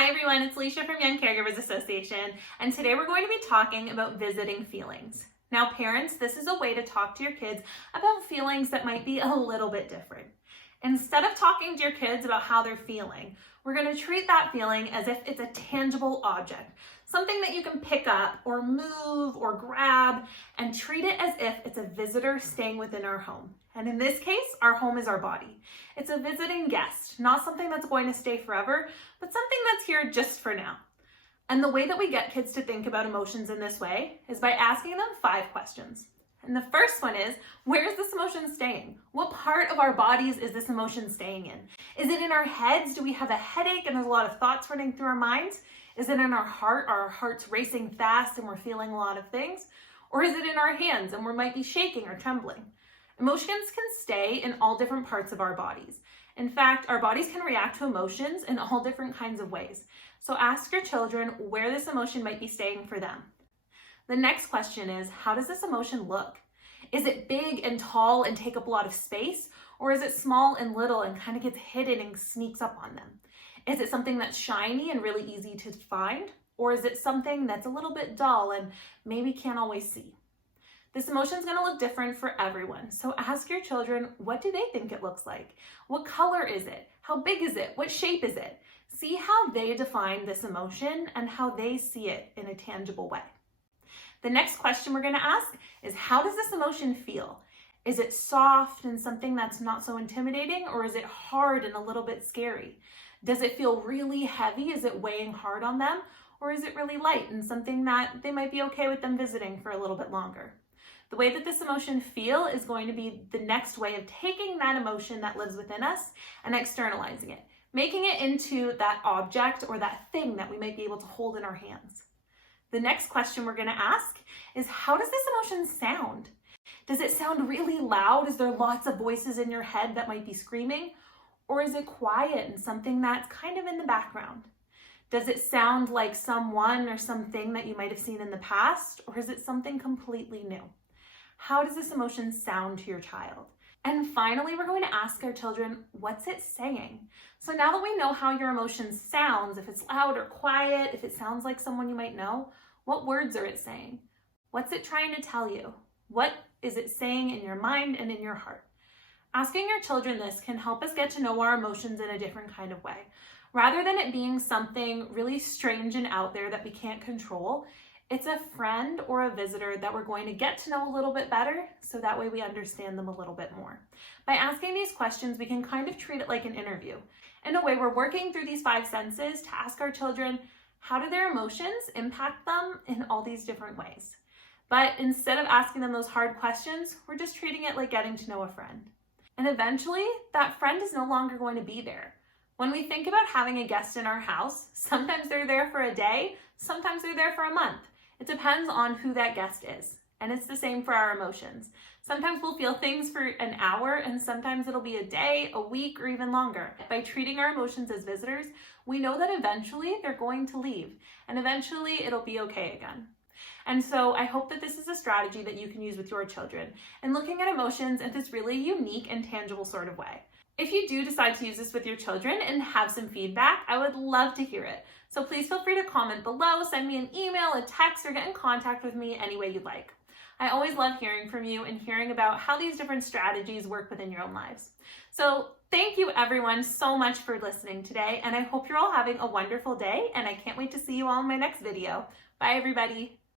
Hi everyone, it's Alicia from Young Caregivers Association, and today we're going to be talking about visiting feelings. Now parents, this is a way to talk to your kids about feelings that might be a little bit different. Instead of talking to your kids about how they're feeling, we're going to treat that feeling as if it's a tangible object, something that you can pick up or move or grab, and treat it as if it's a visitor staying within our home. And in this case, our home is our body. It's a visiting guest, not something that's going to stay forever, but something that's here just for now. And the way that we get kids to think about emotions in this way is by asking them 5 questions. And the first one is, where is this emotion staying? What part of our bodies is this emotion staying in? Is it in our heads? Do we have a headache and there's a lot of thoughts running through our minds? Is it in our heart? Are our hearts racing fast and we're feeling a lot of things? Or is it in our hands and we might be shaking or trembling? Emotions can stay in all different parts of our bodies. In fact, our bodies can react to emotions in all different kinds of ways. So ask your children where this emotion might be staying for them. The next question is, how does this emotion look? Is it big and tall and take up a lot of space? Or is it small and little and kind of gets hidden and sneaks up on them? Is it something that's shiny and really easy to find? Or is it something that's a little bit dull and maybe can't always see? This emotion is going to look different for everyone. So ask your children, what do they think it looks like? What color is it? How big is it? What shape is it? See how they define this emotion and how they see it in a tangible way. The next question we're going to ask is, how does this emotion feel? Is it soft and something that's not so intimidating, or is it hard and a little bit scary? Does it feel really heavy? Is it weighing hard on them? Or is it really light and something that they might be okay with them visiting for a little bit longer? The way that this emotion feels is going to be the next way of taking that emotion that lives within us and externalizing it, making it into that object or that thing that we might be able to hold in our hands. The next question we're going to ask is, how does this emotion sound? Does it sound really loud? Is there lots of voices in your head that might be screaming? Or is it quiet and something that's kind of in the background? Does it sound like someone or something that you might have seen in the past? Or is it something completely new? How does this emotion sound to your child? And finally, we're going to ask our children, what's it saying? So now that we know how your emotion sounds, if it's loud or quiet, if it sounds like someone you might know, what words are it saying? What's it trying to tell you? What is it saying in your mind and in your heart? Asking your children this can help us get to know our emotions in a different kind of way. Rather than it being something really strange and out there that we can't control, it's a friend or a visitor that we're going to get to know a little bit better, so that way we understand them a little bit more. By asking these questions, we can kind of treat it like an interview. In a way, we're working through these 5 senses to ask our children, how do their emotions impact them in all these different ways? But instead of asking them those hard questions, we're just treating it like getting to know a friend. And eventually, that friend is no longer going to be there. When we think about having a guest in our house, sometimes they're there for a day, sometimes they're there for a month. It depends on who that guest is. And it's the same for our emotions. Sometimes we'll feel things for an hour, and sometimes it'll be a day, a week, or even longer. By treating our emotions as visitors, we know that eventually they're going to leave, and eventually it'll be okay again. And so I hope that this is a strategy that you can use with your children and looking at emotions in this really unique and tangible sort of way. If you do decide to use this with your children and have some feedback, I would love to hear it. So please feel free to comment below, send me an email, a text, or get in contact with me any way you'd like. I always love hearing from you and hearing about how these different strategies work within your own lives. So thank you everyone so much for listening today, and I hope you're all having a wonderful day, and I can't wait to see you all in my next video. Bye everybody.